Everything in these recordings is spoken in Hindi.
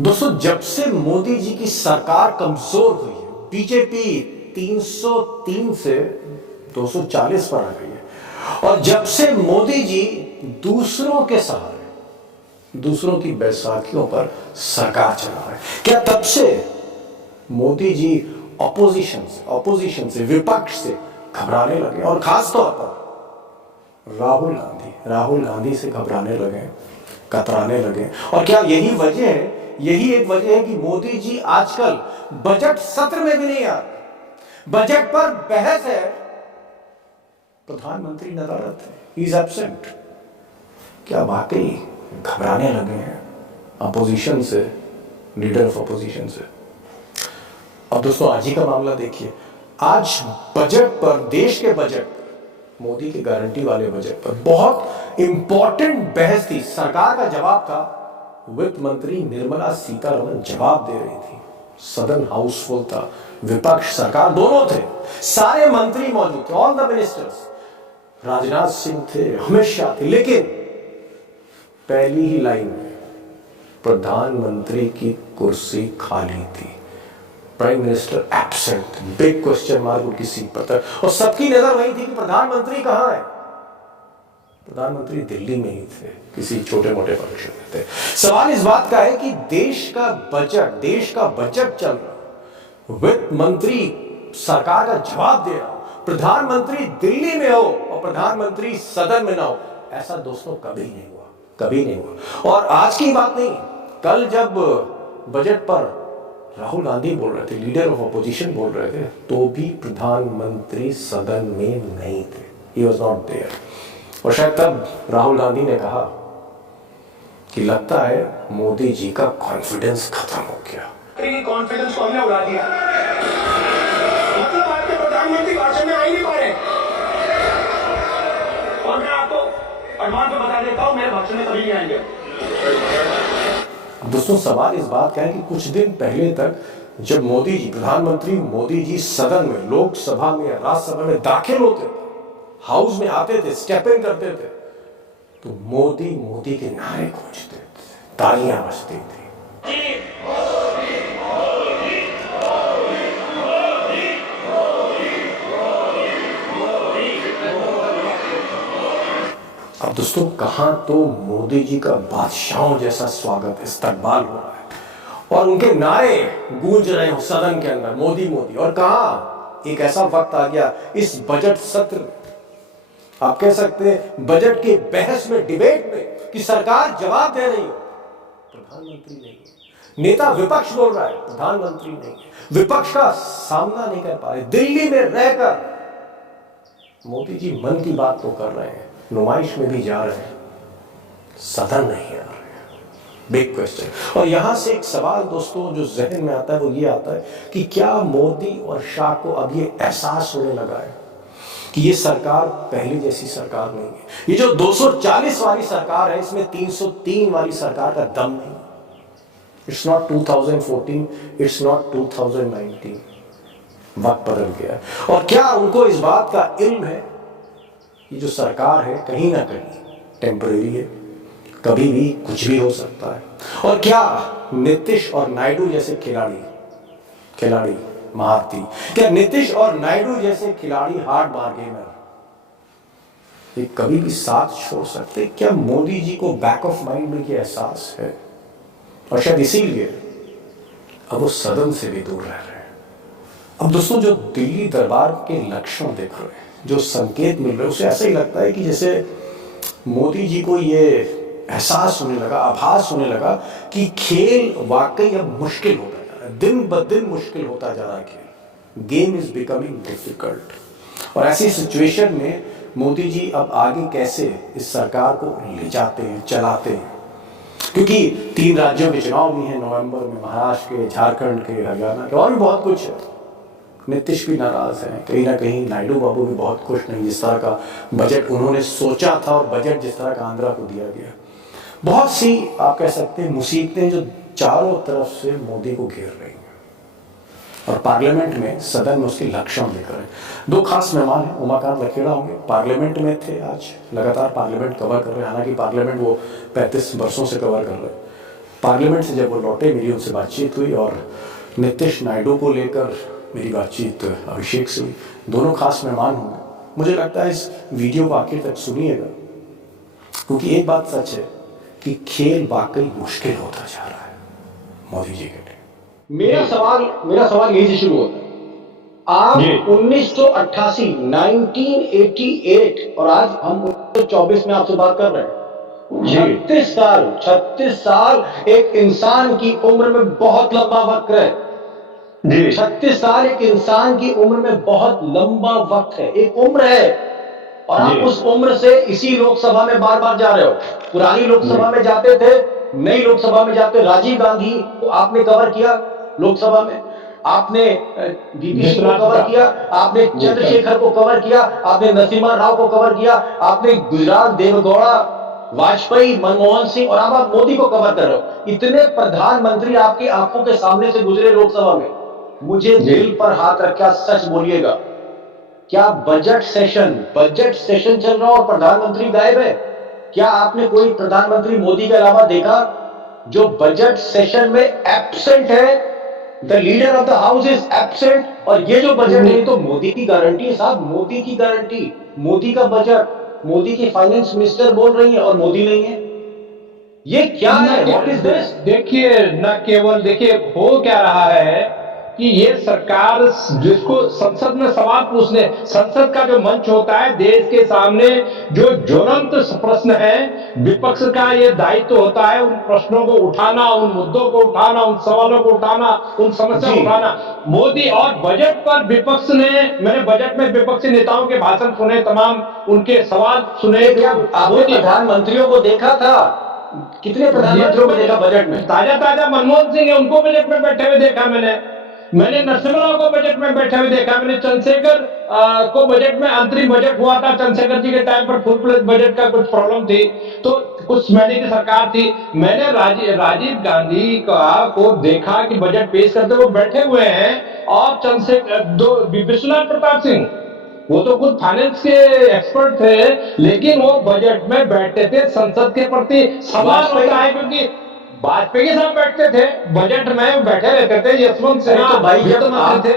दोस्तों, जब से मोदी जी की सरकार कमजोर हुई है, बीजेपी 303 से 240 पर आ गई है। और जब से मोदी जी दूसरों के सहारे, दूसरों की बैसाखियों पर सरकार चला रहे हैं, क्या तब से मोदी जी ऑपोजिशन से विपक्ष से घबराने लगे? और खासतौर पर राहुल गांधी से घबराने लगे, कतराने लगे। और क्या यही वजह है, यही एक वजह है कि मोदी जी आजकल बजट सत्र में भी नहीं आ रहे। बजट पर बहस है, प्रधानमंत्री नदारद है, ही इज एब्सेंट। क्या वाकई घबराने लगे हैं अपोजिशन से, लीडर ऑफ अपोजिशन से? अब दोस्तों, आज ही का मामला देखिए। आज बजट पर, देश के बजट पर, मोदी की गारंटी वाले बजट पर बहुत इंपॉर्टेंट बहस थी। सरकार का जवाब था, वित्त मंत्री निर्मला सीतारमण जवाब दे रही थी, सदन हाउसफुल था, विपक्ष सरकार दोनों थे, सारे मंत्री मौजूद थे, all the ministers, Rajnath Singh थे, अमित शाह थे। लेकिन पहली ही लाइन में प्रधानमंत्री की कुर्सी खाली थी, prime minister absent, big question mark उनकी सीट पर था। और सबकी नजर वही थी कि प्रधानमंत्री कहां है? प्रधानमंत्री दिल्ली में ही थे, किसी छोटे मोटे फंक्शन में थे। सवाल इस बात का है कि देश का बजट चल रहा, वित्त मंत्री सरकार का जवाब दे रहा, प्रधानमंत्री दिल्ली में हो और प्रधानमंत्री सदन में ना हो। ऐसा दोस्तों कभी नहीं हुआ। और आज की बात नहीं, कल जब बजट पर राहुल गांधी बोल रहे थे, लीडर ऑफ अपोजिशन बोल रहे थे, तो भी प्रधानमंत्री सदन में नहीं थे, ही वॉज नॉट देयर। और शायद तब राहुल गांधी ने कहा कि लगता है मोदी जी का कॉन्फिडेंस खत्म हो गया। कॉन्फिडेंस को हमने उड़ा दिया, मतलब आपके प्रधानमंत्री भाषण में आ ही नहीं पा रहे। और मैं आपको एडवांस में बता देता हूं, मेरे भाषण में कभी नहीं आएंगे। दोस्तों, सवाल इस बात का है कि कुछ दिन पहले तक जब प्रधानमंत्री मोदी जी सदन में, लोकसभा में या राज्यसभा में दाखिल होते थे, हाउस में आते थे, स्टेप इन करते थे, तो मोदी के नारे गूंजते थे, तालियां बजती थी। अब दोस्तों, कहां तो मोदी जी का बादशाहों जैसा स्वागत, इस्तकबाल हो रहा है और उनके नारे गूंज रहे हो सदन के अंदर, मोदी। और कहां एक ऐसा वक्त आ गया इस बजट सत्र, आप कह सकते हैं बजट के बहस में, डिबेट में, कि सरकार जवाब दे रही हो, प्रधानमंत्री नहीं है। नेता विपक्ष बोल रहा है, प्रधानमंत्री नहीं है। विपक्ष का सामना नहीं कर पा रहे, दिल्ली में रहकर मोदी जी मन की बात तो कर रहे हैं, नुमाइश में भी जा रहे हैं, सदन नहीं आ रहे। Big question. और यहां से एक सवाल दोस्तों जो जहन में आता है वो ये आता है कि क्या मोदी और शाह को अब ये एहसास होने लगा है कि ये सरकार पहले जैसी सरकार नहीं है? ये जो 240 वाली सरकार है, इसमें 303 वाली सरकार का दम नहीं। It's not 2014, it's not 2019। वक्त बदल गया। और क्या उनको इस बात का इल्म है, ये जो सरकार है कहीं ना कहीं टेम्परेरी है, कभी भी कुछ भी हो सकता है? और क्या नीतीश और नायडू जैसे खिलाड़ी महारथी, क्या नीतीश और नायडू जैसे खिलाड़ी, हार्ड बार्गेनर, ये कभी भी साथ छोड़ सकते? क्या मोदी जी को बैक ऑफ माइंड में ये एहसास है? और शायद इसीलिए अब वो सदन से भी दूर रह रहे हैं। अब दोस्तों, जो दिल्ली दरबार के लक्षण देख रहे हैं, जो संकेत मिल रहे हैं, उसे ऐसा ही लगता है कि जैसे मोदी जी को ये एहसास होने लगा, आभास होने लगा कि खेल वाकई अब मुश्किल होता जा रहा है, दिन ब दिन मुश्किल होता जा रहा है खेल। Game is becoming difficult. और ऐसी सिचुएशन में मोदी जी अब आगे कैसे इस सरकार को ले जाते हैं, चलाते हैं? क्योंकि 3 राज्यों के चुनाव भी हैं नवंबर में, महाराष्ट्र के, झारखंड के, हरियाणा के, और भी बहुत कुछ है। नीतीश भी नाराज है, कहीं ना कहीं नायडू बाबू भी बहुत खुश नहीं जिस तरह का बजट उन्होंने सोचा था और बजट जिस तरह का आंध्रा को दिया गया। बहुत सी आप कह सकते हैं मुसीबतें जो चारों तरफ से मोदी को घेर रही हैं। और पार्लियामेंट में, सदन में उसके लक्षण दिख रहे हैं। 2 खास मेहमान हैं, उमाकांत लखेड़ा होंगे, पार्लियामेंट में थे आज, लगातार पार्लियामेंट कवर कर रहे हैं। हालांकि पार्लियामेंट वो 35 वर्षों से कवर कर रहे हैं। पार्लियामेंट से जब वो लौटे मेरी उनसे बातचीत हुई और नीतीश नायडू को लेकर मेरी बातचीत अभिषेक से हुई। दोनों खास मेहमान होंगे। मुझे लगता है इस वीडियो को आखिर तक सुनिएगा, क्योंकि एक बात सच है कि खेल वाकई मुश्किल होता जा रहा है मोदी जी के लिए। मेरा सवाल यही से शुरू होता है। आप 1988 1988 और आज हम 1924 में आपसे बात कर रहे हैं। 36 साल एक इंसान की उम्र में बहुत लंबा वक्त है। 36 साल एक इंसान की उम्र में बहुत लंबा वक्त है, एक उम्र है। और आप उस उम्र से इसी लोकसभा में बार बार जा रहे हो। पुरानी लोकसभा में जाते थे, नई लोकसभा में जाते। राजीव गांधी को आपने कवर किया लोकसभा में, आपने बीपी सिंह को कवर किया, आपने चंद्रशेखर को कवर किया, आपने नरसिम्हा राव को कवर किया, आपने गुजराल देवेगौड़ा, वाजपेयी, मनमोहन सिंह, और अब आप मोदी को कवर कर रहे हो। इतने प्रधानमंत्री आपकी आंखों के सामने से गुजरे लोकसभा में। मुझे दिल पर हाथ रखा सच बोलिएगा, क्या बजट सेशन चल रहा और प्रधानमंत्री गायब है? क्या आपने कोई प्रधानमंत्री मोदी के अलावा देखा जो बजट सेशन में एब्सेंट है? The leader of the house is absent. और ये जो बजट है तो मोदी की गारंटी है साहब, मोदी की गारंटी, मोदी का बजट, मोदी की फाइनेंस मिनिस्टर बोल रही है और मोदी नहीं है। ये क्या है? What is this? देखिए, न केवल देखिए हो क्या रहा है कि ये सरकार जिसको संसद में सवाल पूछने, संसद का जो मंच होता है देश के सामने, जो ज्वलंत प्रश्न है, विपक्ष का ये दायित्व होता है उन प्रश्नों को उठाना, उन मुद्दों को उठाना, उन सवालों को उठाना, उन समस्या को उठाना। मोदी और बजट पर विपक्ष ने, मैंने बजट में विपक्षी नेताओं के भाषण सुने, तमाम उनके सवाल सुने। आपने प्रधानमंत्रियों को देखा था? कितने प्रधानमंत्रियों को देखा बजट में? ताजा मनमोहन सिंह है, उनको बजट में बैठे हुए देखा मैंने नरसिम्हा राव को बजट में बैठे हुए देखा, मैंने चंद्रशेखर को बजट में, अंतरिम बजट हुआ था चंद्रशेखर जी के टाइम पर, फुल फ्लेज बजट का कुछ प्रॉब्लम थी तो कुछ महीने की सरकार थी। मैंने राजीव गांधी को देखा कि बजट पेश करते हुए बैठे हुए हैं, और विश्वनाथ प्रताप सिंह, वो तो खुद फाइनेंस के एक्सपर्ट थे, लेकिन वो बजट में बैठते थे। संसद के प्रति सवाल होता है, क्योंकि वाजपेयी के साथ बैठते थे, बजट में बैठे रहते थे। यशवंत सिन्हा तो भाई वित्त मंत्री थे।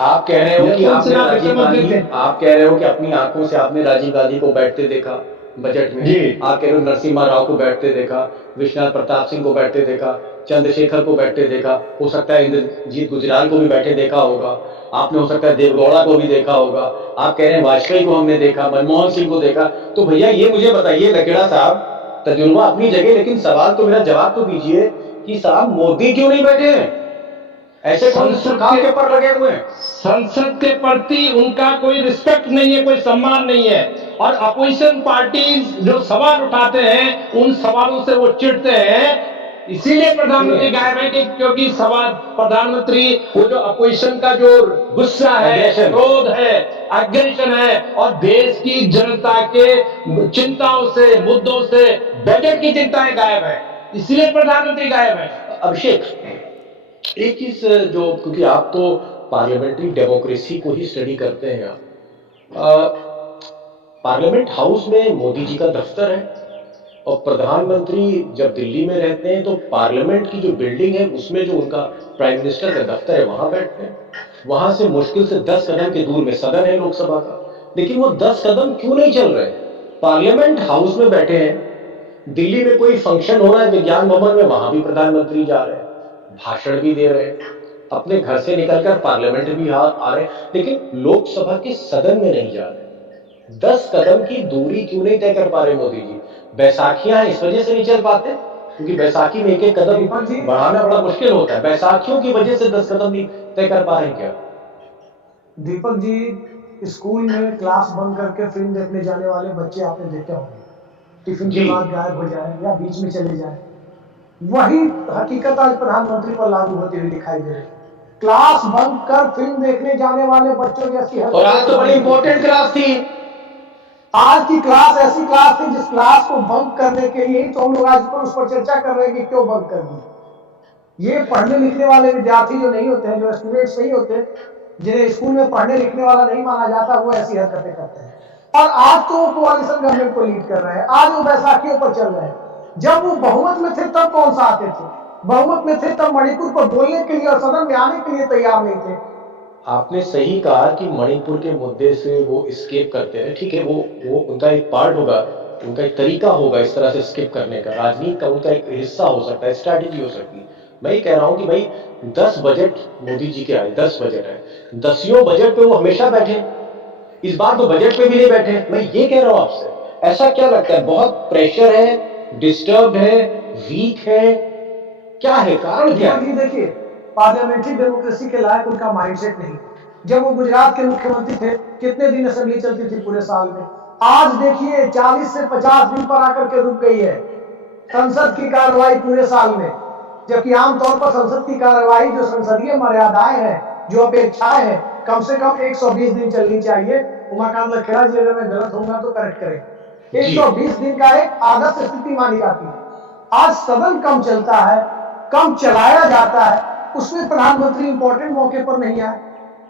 आप कह रहे हो कि आप कह रहे हो कि अपनी आंखों से आपने राजीव गांधी को बैठते देखा बजट में। आप कह रहे हो नरसिम्हा राव को बैठते देखा, विश्वनाथ प्रताप सिंह को बैठते देखा, चंद्रशेखर को बैठते देखा, हो सकता है इंद्रजीत गुजराल को भी बैठे देखा होगा, आपने हो सकता है देवगौड़ा को भी देखा होगा, आप कह रहे हैं वाजपेयी को हमने देखा, मनमोहन सिंह को देखा। तो भैया ये मुझे बताइए लकेड़ा साहब, तजुर्बा अपनी जगह, लेकिन सवाल तो मेरा जवाब तो दीजिए कि साहब मोदी क्यों नहीं बैठे हैं? ऐसे संसद के पर लगे हुए हैं। संसद के प्रति उनका कोई रिस्पेक्ट नहीं है, कोई सम्मान नहीं है, और अपोजिशन पार्टीज जो सवाल उठाते हैं उन सवालों से वो चिढ़ते हैं। इसीलिए प्रधानमंत्री गायब है कि क्योंकि सवाल प्रधानमंत्री, वो जो अपोजिशन का जो गुस्सा है, क्रोध है, अग्रेशन है, और देश की जनता के चिंताओं से, मुद्दों से, बजट की चिंताएं गायब है, इसलिए प्रधानमंत्री गायब है। अभिषेक, एक चीज जो, क्योंकि आप तो पार्लियामेंट्री डेमोक्रेसी को ही स्टडी करते हैं, पार्लियामेंट हाउस में मोदी जी का दफ्तर है, और प्रधानमंत्री जब दिल्ली में रहते हैं तो पार्लियामेंट की जो बिल्डिंग है उसमें जो उनका प्राइम मिनिस्टर का दफ्तर है वहां बैठते हैं। वहां से मुश्किल से 10 कदम के दूर में सदन है लोकसभा का, लेकिन वो 10 कदम क्यों नहीं चल रहे? पार्लियामेंट हाउस में बैठे हैं, दिल्ली में कोई फंक्शन हो रहा है विज्ञान भवन में, वहां भी प्रधानमंत्री जा रहे हैं, भाषण भी दे रहे हैं, अपने घर से निकलकर पार्लियामेंट भी आ रहे हैं, लेकिन लोकसभा के सदन में नहीं जा रहे। 10 कदम की दूरी क्यों नहीं तय कर पा रहे मोदी जी? बैसाखियां इस वजह से नहीं चल पाते क्योंकि बैसाखी में एक कदम बढ़ाना बड़ा मुश्किल होता है। बैसाखियों की वजह से 10 कदम नहीं तय कर पा रहे हैं क्या? दीपक जी, स्कूल में क्लास बंद करके फिल्म देखने जाने वाले बच्चे आपने देखे होंगे, टिफिन के बाद गायब हो जाए या बीच में चले जाए। वही हकीकत आज प्रधानमंत्री पर लागू होती हुई दिखाई दे रही है। क्लास बंद कर फिल्म देखने जाने वाले बच्चों जैसी, और आज तो बड़ी इंपॉर्टेंट क्लास थी। आज की क्लास ऐसी क्लास थी जिस क्लास को बंक करने के लिए तो हम लोग आज उस पर चर्चा कर रहे हैं कि क्यों बंक कर दी। ये पढ़ने लिखने वाले विद्यार्थी जो नहीं होते हैं, जो स्टूडेंट्स नहीं होते, जिन्हें स्कूल में पढ़ने लिखने वाला नहीं माना जाता, वो ऐसी हरकतें करते हैं। और आज तो कोalition गवर्नमेंट को लीड कर रहे हैं, आज वो बैसाखियों पर चल रहे हैं। जब वो बहुमत में थे तब कौन सा आते थे? बहुमत में थे तब मणिपुर को बोलने के लिए और सदन में आने के लिए तैयार नहीं थे। आपने सही कहा कि मणिपुर के मुद्दे से वो स्केप करते हैं, ठीक है, वो उनका एक पार्ट होगा, उनका एक तरीका होगा इस तरह से स्केप करने का, राजनीति का उनका एक हिस्सा हो सकता है, स्ट्रैटेजी हो सकती है। मैं ये कह रहा हूं कि भाई 10 बजट मोदी जी के आए, 10 बजट है, 10 बजट पे वो हमेशा बैठे, इस बार तो बजट पे भी नहीं बैठे। मैं ये कह रहा हूं आपसे, ऐसा क्या लगता है, बहुत प्रेशर है, डिस्टर्ब है, वीक है, क्या है, कारण क्या है? देखिए, पार्लियामेंट्री डेमोक्रेसी के लायक उनका माइंडसेट नहीं। जब वो गुजरात के मुख्यमंत्री थे, कितने दिन असेंबली चलती थी पूरे साल में? आज देखिए 40 से 50 दिन पर आकर के रुक गई है संसद की कार्रवाई पूरे साल में, जबकि आमतौर पर संसद की कार्रवाई जो संसदीय मर्यादाएं हैं, जो अपेक्षाएं हैं, कम से कम 120 दिन चलनी चाहिए। उमाकांत लखेड़ा जी, अगर मैं गलत होऊंगा तो करेक्ट करें। 120 दिन का एक आदर्श स्थिति मानी जाती है। आज सदन कम चलता है, कम चलाया जाता है, उसमें प्रधानमंत्री इंपॉर्टेंट मौके पर नहीं आए,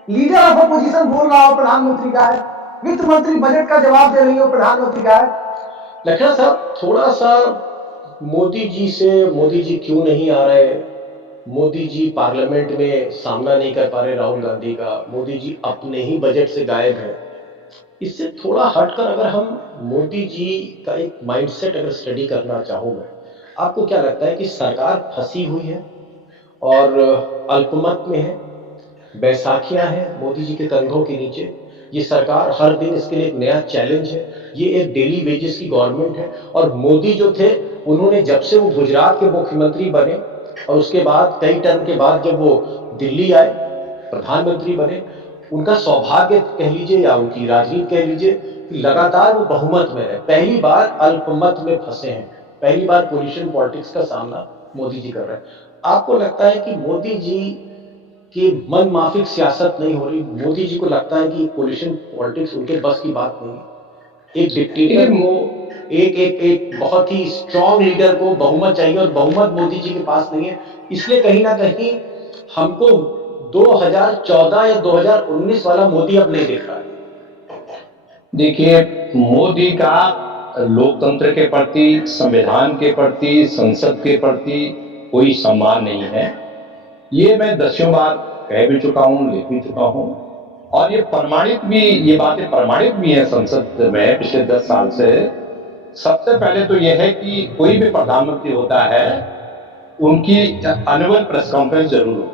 लीडर ऑफ अपोजिशन बोल रहा हो प्रधानमंत्री गायब, वित्त मंत्री बजट का जवाब दे रही हो प्रधानमंत्री गायब। लखेड़ा साहब, थोड़ा सा मोदी जी से, मोदी जी क्यों नहीं आ रहे, मोदी जी पार्लियामेंट में सामना नहीं कर पा रहे राहुल गांधी का, मोदी जी अपने ही बजट से गायब है, इससे थोड़ा हटकर अगर हम मोदी जी का एक माइंडसेट अगर स्टडी करना चाहूँगा, आपको क्या लगता है कि सरकार फंसी हुई है और अल्पमत में है, बैसाखियां हैं मोदी जी के कंधों के नीचे, ये सरकार हर दिन इसके लिए एक नया चैलेंज है, ये एक डेली वेजेस की गवर्नमेंट है, और मोदी जो थे उन्होंने जब से वो गुजरात के मुख्यमंत्री बने और उसके बाद कई टर्म के बाद जब वो दिल्ली आए प्रधानमंत्री बने, उनका सौभाग्य कह लीजिए या उनकी राजनीति कह लीजिए कि लगातार वो बहुमत में रहे, पहली बार अल्पमत में फंसे हैं, पहली बार कोलिशन पॉलिटिक्स का सामना मोदी जी कर रहे हैं। आपको लगता है कि मोदी जी की मन माफिक सियासत नहीं हो रही, मोदी जी को लगता है कि कोलिशन पॉलिटिक्स उनके बस की बात नहीं है, एक डिक्टेटर को, एक बहुत ही स्ट्रॉन्ग लीडर को बहुमत चाहिए और बहुमत मोदी जी के पास नहीं है, इसलिए कहीं ना कहीं हमको 2014 या 2019 वाला मोदी अब नहीं दिख रहा है। देखिए, मोदी का लोकतंत्र के प्रति, संविधान के प्रति, संसद के प्रति कोई सम्मान नहीं है। ये मैं दसियों बार कह भी चुका हूं, लिख भी चुका हूं, और ये प्रमाणित भी, ये बातें प्रमाणित भी है संसद में पिछले 10 साल से। सबसे पहले तो यह है कि कोई भी प्रधानमंत्री होता है, उनकी एनुअल प्रेस कॉन्फ्रेंस जरूर हो।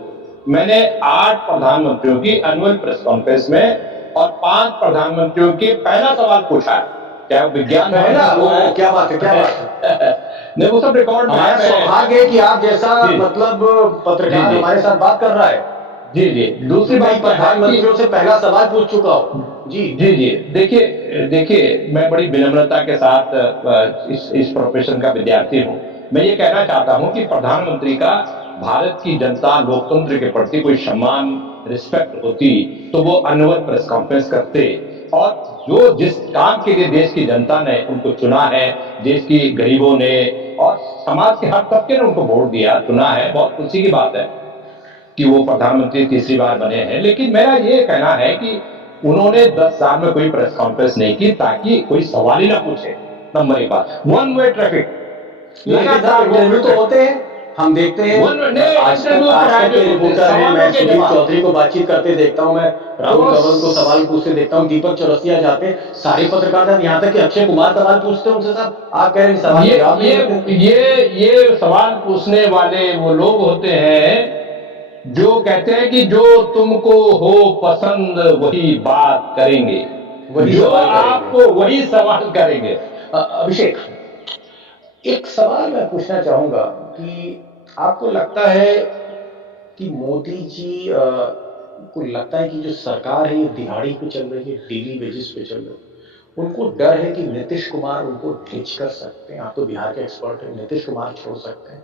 मैंने 8 प्रधानमंत्रियों की एनुअल प्रेस कॉन्फ्रेंस में और 5 प्रधानमंत्रियों के पहला सवाल पूछा है, चाहे विज्ञान है, क्या बात है, क्या बात है। नहीं, वो सब रिकॉर्ड हमारा सौभाग्य है कि आप जैसा मतलब पत्रकार हमारे साथ बात कर रहा है। जी जी। दूसरी बात, प्रधानमंत्रियों से पहला सवाल पूछ चुका हूँ। जी जी जी। देखिए, मैं बड़ी विनम्रता के साथ इस प्रोफेशन का विद्यार्थी हूँ। मैं ये कहना चाहता हूँ कि प्रधानमंत्री का भारत की जनता, लोकतंत्र के प्रति कोई सम्मान, रिस्पेक्ट होती तो वो एनुअल प्रेस कॉन्फ्रेंस करते, और जो जिस काम के लिए देश की जनता ने उनको चुना है, देश की गरीबों ने और समाज के हर तबके ने उनको वोट दिया, चुना है, बहुत खुशी की बात है कि वो प्रधानमंत्री तीसरी बार बने हैं। लेकिन मेरा ये कहना है कि उन्होंने 10 साल में कोई प्रेस कॉन्फ्रेंस नहीं की ताकि कोई सवाल ही ना पूछे। नंबर 1 बात, वन वे ट्रैफिक इंटरव्यू तो होते हैं, हम देखते हैं, आजकल के रिपोर्टर हैं, मैं सुदीप चौधरी को बातचीत करते देखता हूं, मैं राहुल गवल को सवाल पूछते देखता हूं, दीपक चौरसिया जाते हैं, सारे पत्रकार, यहाँ तक कि अक्षय कुमार सवाल पूछते हैं उनसे, साहब आप कह रहे हैं सवाल ये सवाल पूछने वाले वो लोग होते हैं जो कहते हैं कि जो तुमको हो पसंद वही बात करेंगे, जो आपको वही सवाल करेंगे। अभिषेक, एक सवाल मैं पूछना चाहूंगा कि आपको लगता है कि मोदी जी को लगता है कि जो सरकार है ये दिहाड़ी पे चल रही है, डेली वेजेस पे चल रही है, उनको डर है कि नीतीश कुमार उनको डिच कर सकते हैं, आप तो बिहार के एक्सपर्ट हैं, नीतीश कुमार छोड़ सकते हैं,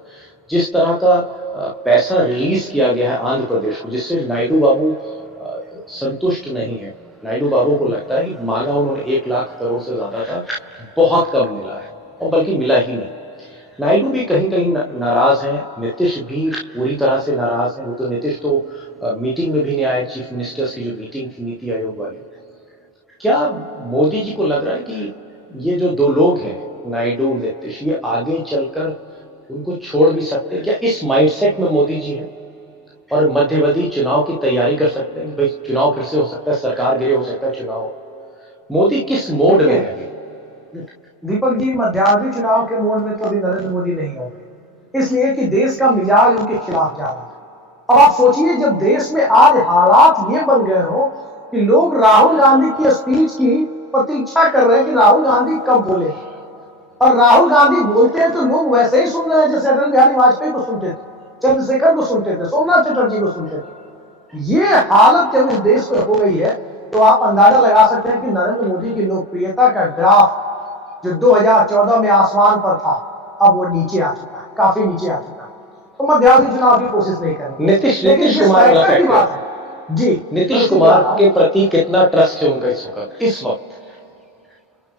जिस तरह का पैसा रिलीज किया गया है आंध्र प्रदेश को, जिससे नायडू बाबू संतुष्ट नहीं है, नायडू बाबू को लगता है कि मांगा उन्होंने 1 लाख करोड़ से ज्यादा था, बहुत कम मिला है, और बल्कि मिला ही नहीं। नायडू भी कहीं कहीं नाराज हैं, नीतीश भी पूरी तरह से नाराज हैं, वो तो नीतीश तो मीटिंग में भी नहीं आए, चीफ मिनिस्टर्स की जो मीटिंग थी नीति आयोग वाली। क्या मोदी जी को लग रहा है कि ये जो 2 लोग हैं, नायडू, नीतीश, ये आगे चलकर उनको छोड़ भी सकते हैं क्या? इस माइंडसेट में मोदी जी हैं और मध्यवर्ती चुनाव की तैयारी कर सकते हैं? भाई चुनाव फिर से हो सकता है, सरकार गिरे, हो सकता है चुनाव हो। मोदी किस मोड में है? दीपक जी, मध्यावधि चुनाव के मोड में तो अभी नरेंद्र मोदी नहीं होंगे, इसलिए कि देश का मिजाज उनके खिलाफ जा रहा है। अब आप सोचिए, जब देश में आज हालात ये बन गए हो कि लोग राहुल गांधी की स्पीच की प्रतीक्षा कर रहे हैं कि राहुल गांधी कब बोले, और राहुल गांधी बोलते हैं तो लोग वैसे ही सुन रहे हैं जैसे अटल बिहारी वाजपेयी को सुनते थे, चंद्रशेखर को सुनते थे, सोमनाथ चटर्जी को सुनते थे। ये हालत जब इस देश में हो गई है तो आप अंदाजा लगा सकते हैं कि नरेंद्र मोदी की लोकप्रियता का ग्राफ जो 2014 में आसमान पर था, अब वो नीचे आ चुका है, काफी नीचे आ चुका है। तो मध्यावधि चुनाव की कोशिश नहीं करेंगे। नीतीश कुमार की बात है जी, नीतीश कुमार के प्रति कितना ट्रस्ट है उनका इस वक्त?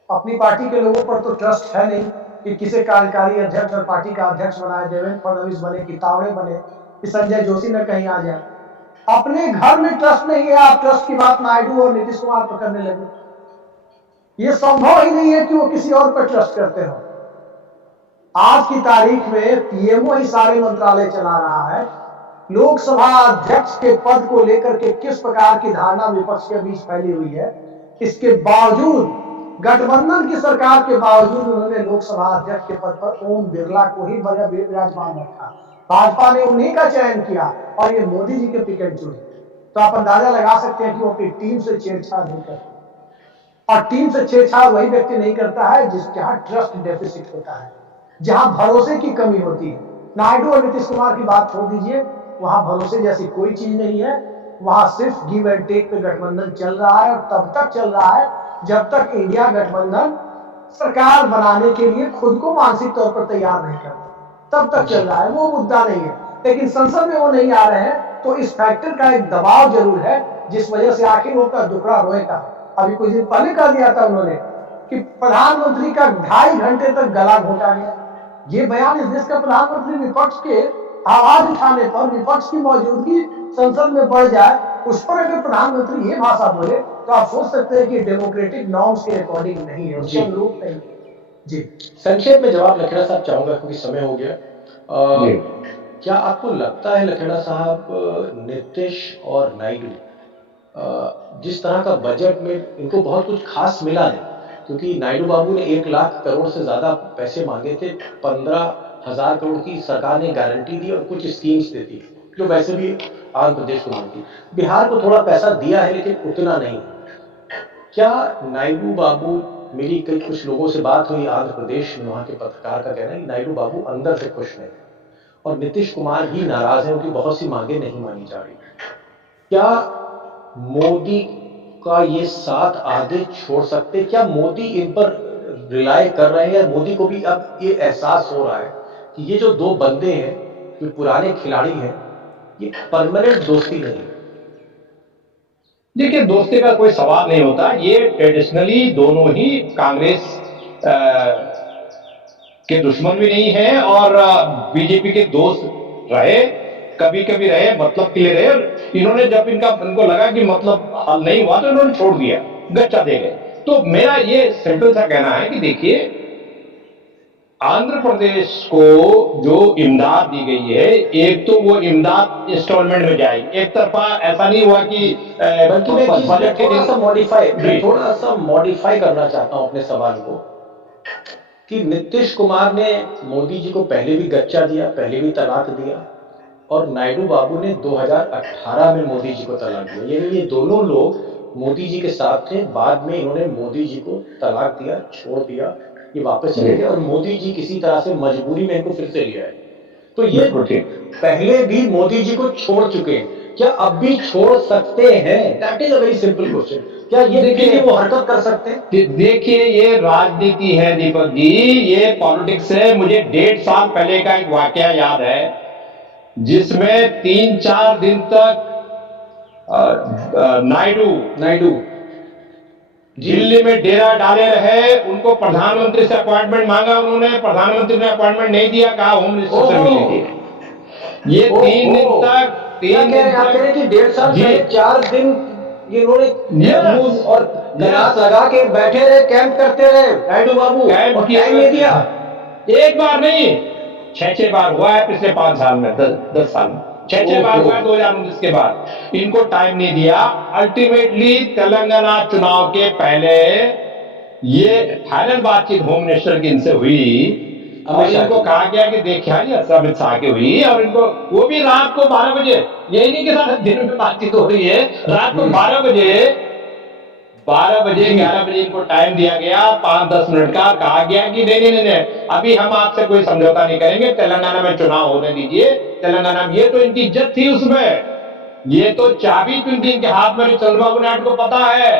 अपनी पार्टी के लोगों पर तो ट्रस्ट है नहीं कि किसी कार्यकारी अध्यक्ष और पार्टी का अध्यक्ष बनाए, देवेंद्र फडणवीस बने कि तावड़े बने कि संजय जोशी न कहीं आ जाए। अपने घर में ट्रस्ट नहीं है, आप ट्रस्ट की बात नायडू और नीतीश कुमार पर करने लगे। ये संभव ही नहीं है कि वो किसी और पर ट्रस्ट करते हो। आज की तारीख में पीएमओ ही सारे मंत्रालय चला रहा है। लोकसभा अध्यक्ष के पद को लेकर के किस प्रकार की धारणा विपक्ष के बीच फैली हुई है, इसके बावजूद, गठबंधन की सरकार के बावजूद उन्होंने लोकसभा अध्यक्ष के पद पर ओम बिरला को ही विराजमान रखा। भाजपा ने उन्हीं का चयन किया और ये मोदी जी के टिकट चुने। तो आप अंदाजा लगा सकते हैं कि वो अपनी टीम से छेड़छाड़ नहीं करते, और टीम से छेड़छाड़ वही व्यक्ति नहीं करता है जिसके यहाँ ट्रस्ट डेफिसिट होता है, जहां भरोसे की कमी होती है। नायडू और नीतीश कुमार की बात छोड़ दीजिए, वहां भरोसे जैसी कोई चीज नहीं है। वहां सिर्फ गिव एंड टेक पे गठबंधन चल रहा है, और तब तक चल रहा है जब तक इंडिया गठबंधन सरकार बनाने के लिए खुद को मानसिक तौर पर तैयार नहीं करता, तब तक चल रहा है। वो मुद्दा नहीं है, लेकिन संसद में वो नहीं आ रहे हैं तो इस फैक्टर का एक दबाव जरूर है, जिस वजह से आखिर उनका दुखड़ा रोएगा। अभी कुछ दिन पहले कह दिया था उन्होंने कि प्रधानमंत्री का 2.5 घंटे तक गला घोटा गया। ये बयान इस देश का प्रधानमंत्री विपक्ष के आवाज उठाने पर, विपक्ष की मौजूदगी संसद में बढ़ जाए, उस पर अगर प्रधानमंत्री ये भाषा बोले तो आप सोच सकते हैं कि डेमोक्रेटिक नॉर्म्स के अकॉर्डिंग नहीं है, उसके अनुरूप नहीं है। जी, संक्षेप में जवाब लखेड़ा साहब चाहूंगा क्योंकि समय हो गया। क्या आपको लगता है लखेड़ा साहब, नीतीश और नायडू जिस तरह का बजट में इनको बहुत कुछ खास मिला है, क्योंकि नायडू बाबू ने 1 लाख करोड़ से ज्यादा पैसे मांगे थे, 15,000 करोड़ की सरकार ने गारंटी दी और कुछ स्कीम्स दे दी जो वैसे भी आंध्र प्रदेश को मिलती। बिहार को थोड़ा पैसा दिया है लेकिन उतना नहीं। क्या नायडू बाबू, मेरी कई कुछ लोगों से बात हुई आंध्र प्रदेश में, वहां के पत्रकार का कहना है कि नायडू बाबू अंदर से खुश नहीं और नीतीश कुमार ही नाराज है, उनकी बहुत सी मांगे नहीं मानी जा रही। क्या मोदी का ये साथ आगे छोड़ सकते? क्या मोदी इन पर रिलाय कर रहे हैं? मोदी को भी अब ये एहसास हो रहा है कि ये जो 2 बंदे हैं, जो पुराने खिलाड़ी हैं, ये परमानेंट दोस्ती नहीं है। देखिए, दोस्ती का कोई सवाल नहीं होता। ये ट्रेडिशनली दोनों ही कांग्रेस के दुश्मन भी नहीं है और बीजेपी के दोस्त रहे, कभी कभी रहे, मतलब के लिए रहे। इन्होंने जब इनको लगा कि मतलब हल नहीं हुआ तो इन्होंने छोड़ दिया, गच्चा दे गए। तो मेरा ये सिंपल सा कहना है कि देखिए, आंध्र प्रदेश को जो इमदाद दी गई है, एक तो वो इमदाद इंस्टॉलमेंट में जाएगी, एक तरफा ऐसा नहीं हुआ कि बल्कि मैं थोड़ा सा मॉडिफाई करना चाहता हूं अपने सवाल को, कि नीतीश कुमार ने मोदी जी को पहले भी गच्चा दिया, पहले भी तलाक दिया, और नायडू बाबू ने 2018 में मोदी जी को तलाक दिया। ये दोनों लोग मोदी जी के साथ थे, बाद में इन्होंने मोदी जी को तलाक दिया, छोड़ दिया, ये वापस चले गए और मोदी जी किसी तरह से मजबूरी में इनको फिर से लिया है। तो ये पहले भी मोदी जी को छोड़ चुके हैं, क्या अब भी छोड़ सकते हैं? That is a very simple question. क्या ये देखिए वो हरकत कर सकते हैं? देखिए, ये राजनीति है दीपक जी, ये पॉलिटिक्स है। मुझे 1.5 साल पहले का एक वाकया याद है, जिसमें 3-4 दिन तक नायडू दिल्ली में डेरा डाले रहे। उनको प्रधानमंत्री से अपॉइंटमेंट मांगा उन्होंने, प्रधानमंत्री ने अपॉइंटमेंट नहीं दिया, कहा होम मिनिस्टर से मिलेंगे। ये 3 दिन तक 1.5 साल 4 दिन इन्होंने और कनात लगा के बैठे रहे, कैंप करते रहे नायडू बाबू, कैंप और किया टाइम नहीं दिया। एक बार नहीं, 6 बार हुआ है पिछले 5 साल में, 10 साल में 6 बार हुआ है 2019 के बाद। इनको टाइम नहीं दिया। अल्टीमेटली तेलंगाना चुनाव के पहले ये फाइनल बातचीत होम मिनिस्टर की इनसे हुई और इनको कहा गया कि देखिए अमित शाह की हुई, और इनको वो भी रात को 12 बजे, यही नहीं कि दिन में बातचीत हो रही है, रात को 12 बजे 11 बजे इनको टाइम दिया गया 5-10 मिनट का। कहा गया कि नहीं, अभी हम आपसे कोई समझौता नहीं करेंगे, तेलंगाना में चुनाव होने दीजिए। तेलंगाना में ये तो इनकी इज्जत थी उसमें, ये तो चाबी थी इनके हाथ में। चंद्रबाबू नायडू को पता है,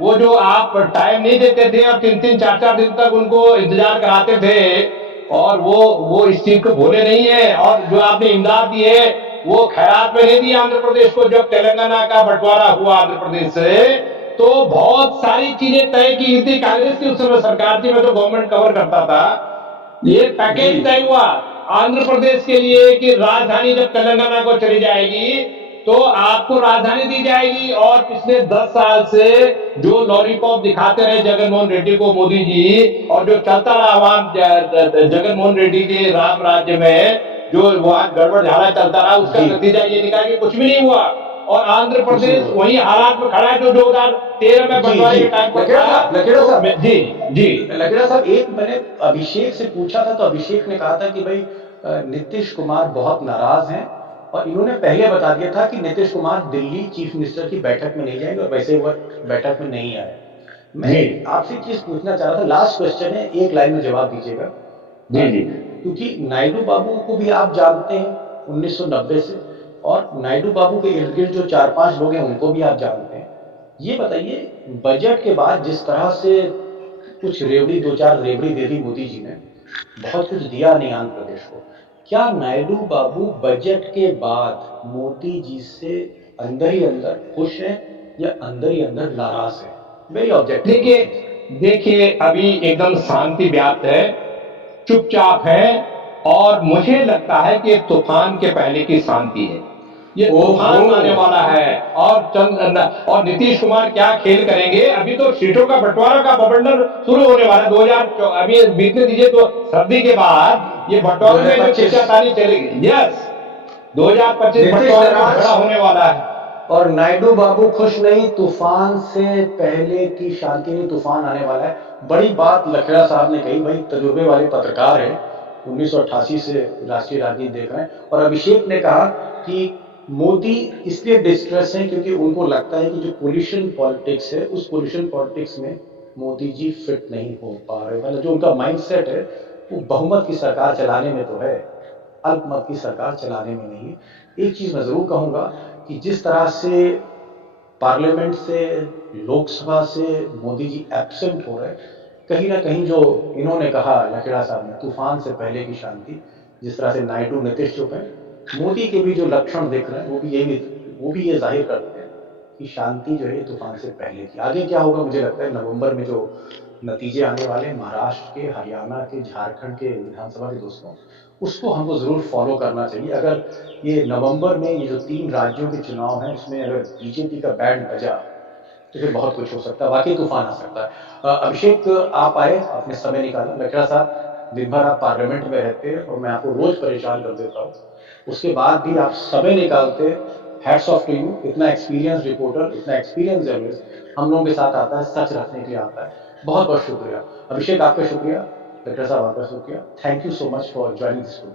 वो जो आप टाइम नहीं देते थे और 3-3, 4-4 दिन तक उनको इंतजार कराते थे, और वो इस चीज को भूले नहीं है। और जो आपने इमदाद दी है वो खैरात में नहीं दी आंध्र प्रदेश को। जब तेलंगाना का बंटवारा हुआ आंध्र प्रदेश से, तो बहुत सारी चीजें तय की थी। कांग्रेस की उस समय सरकार थी, मैं तो गवर्नमेंट कवर करता था। ये पैकेज तय हुआ आंध्र प्रदेश के लिए कि राजधानी जब तेलंगाना को चली जाएगी तो आपको राजधानी दी जाएगी। और पिछले 10 साल से जो लॉलीपॉप दिखाते रहे जगनमोहन रेड्डी को मोदी जी, और जो चलता रहा वहां जगनमोहन रेड्डी के राम राज्य में जो वहां गड़बड़ झाला चलता रहा, उसका नतीजा ये निकला कि कुछ भी नहीं हुआ। और आंध्र प्रदेश वही हालात में खड़ा है जो 2013 में बंटवारे के टाइम पर था। लकेड़ा साहब, जी लकेड़ा साहब, एक मैंने अभिषेक से पूछा था तो अभिषेक ने कहा था कि भाई नीतीश कुमार बहुत नाराज हैं, और इन्होंने पहले बता दिया था कि नीतीश कुमार दिल्ली चीफ मिनिस्टर की बैठक में नहीं जाएंगे, और वैसे वो बैठक में नहीं आए। मैं आपसे एक चीज पूछना चाह रहा था, लास्ट क्वेश्चन है, एक लाइन में जवाब दीजिएगा। जी क्योंकि नायडू बाबू को भी आप जानते हैं 1990 से, और नायडू बाबू के इर्द गिर्द जो 4-5 लोग हैं उनको भी आप जानते हैं। ये बताइए, बजट के बाद जिस तरह से कुछ रेवड़ी, 2-4 रेवड़ी दे दी मोदी जी ने, बहुत कुछ दिया नहीं आंध्र प्रदेश को, क्या नायडू बाबू बजट के बाद मोदी जी से अंदर ही अंदर खुश हैं या अंदर ही अंदर नाराज हैं? Very objective. देखिए अभी एकदम शांति व्याप्त है, चुपचाप है, और मुझे लगता है कि तूफान के पहले की शांति है। ये तूफान आने वाला है। और नीतीश कुमार क्या खेल करेंगे? अभी तो सीटों का बंटवारा का बवंडर शुरू होने वाला है। 2000 अभी बीतने दीजिए, तो सर्दी के बाद ये बंटवारे में जो खींचातानी चलेगी। यस, 2025 बंटवारे का झगड़ा होने वाला है। और नायडू बाबू खुश नहीं, तूफान से पहले की शांति नहीं, तूफान आने वाला है। बड़ी बात लखेड़ा साहब ने कही, भाई तजुर्बे वाले पत्रकार हैं, 1988 से राष्ट्रीय राजनीति देख रहे हैं। और अभिषेक ने कहा कि मोदी इसलिए डिस्ट्रेस है क्योंकि उनको लगता है कि जो पोल्यूशन पॉलिटिक्स है, उस पोल्यूशन पॉलिटिक्स में मोदी जी फिट नहीं हो पा रहे। मतलब जो उनका माइंडसेट है वो बहुमत की सरकार चलाने में तो है, अल्पमत की सरकार चलाने में नहीं है। एक चीज मैं जरूर कहूंगा कि जिस तरह से पार्लियामेंट से, लोकसभा से मोदी जी एब्सेंट हो रहे, कहीं ना कहीं जो इन्होंने कहा लखेड़ा साहब ने, तूफान से पहले की शांति, जिस तरह से नायडू नीतीश चुप है, मोदी के भी जो लक्षण दिख रहे हैं वो भी ये जाहिर करते हैं कि शांति जो है तूफान से पहले की। आगे क्या होगा मुझे लगता है नवंबर में जो नतीजे आने वाले हैं महाराष्ट्र के, हरियाणा के, झारखंड के विधानसभा के दोस्तों, उसको हमको जरूर फॉलो करना चाहिए। अगर ये नवंबर में ये जो 3 राज्यों के चुनाव हैं उसमें अगर बीजेपी का बैंड बजा तो फिर बहुत कुछ हो सकता है, वाकई तूफान आ सकता है। अभिषेक आप आए, अपने समय निकाला। लखेड़ा साहब, दिन भर आप पार्लियामेंट में रहते हैं और मैं आपको रोज परेशान कर देता हूँ, उसके बाद भी आप समय निकालते, हैट्स ऑफ टू यू। इतना एक्सपीरियंस रिपोर्टर, इतना एक्सपीरियंस जर्नलिस्ट हम लोगों के साथ आता है, सच रखने के लिए आता है। बहुत बहुत शुक्रिया अभिषेक, आपका शुक्रिया। लखेड़ा साहब आपका शुक्रिया। Thank you so much for joining this programme.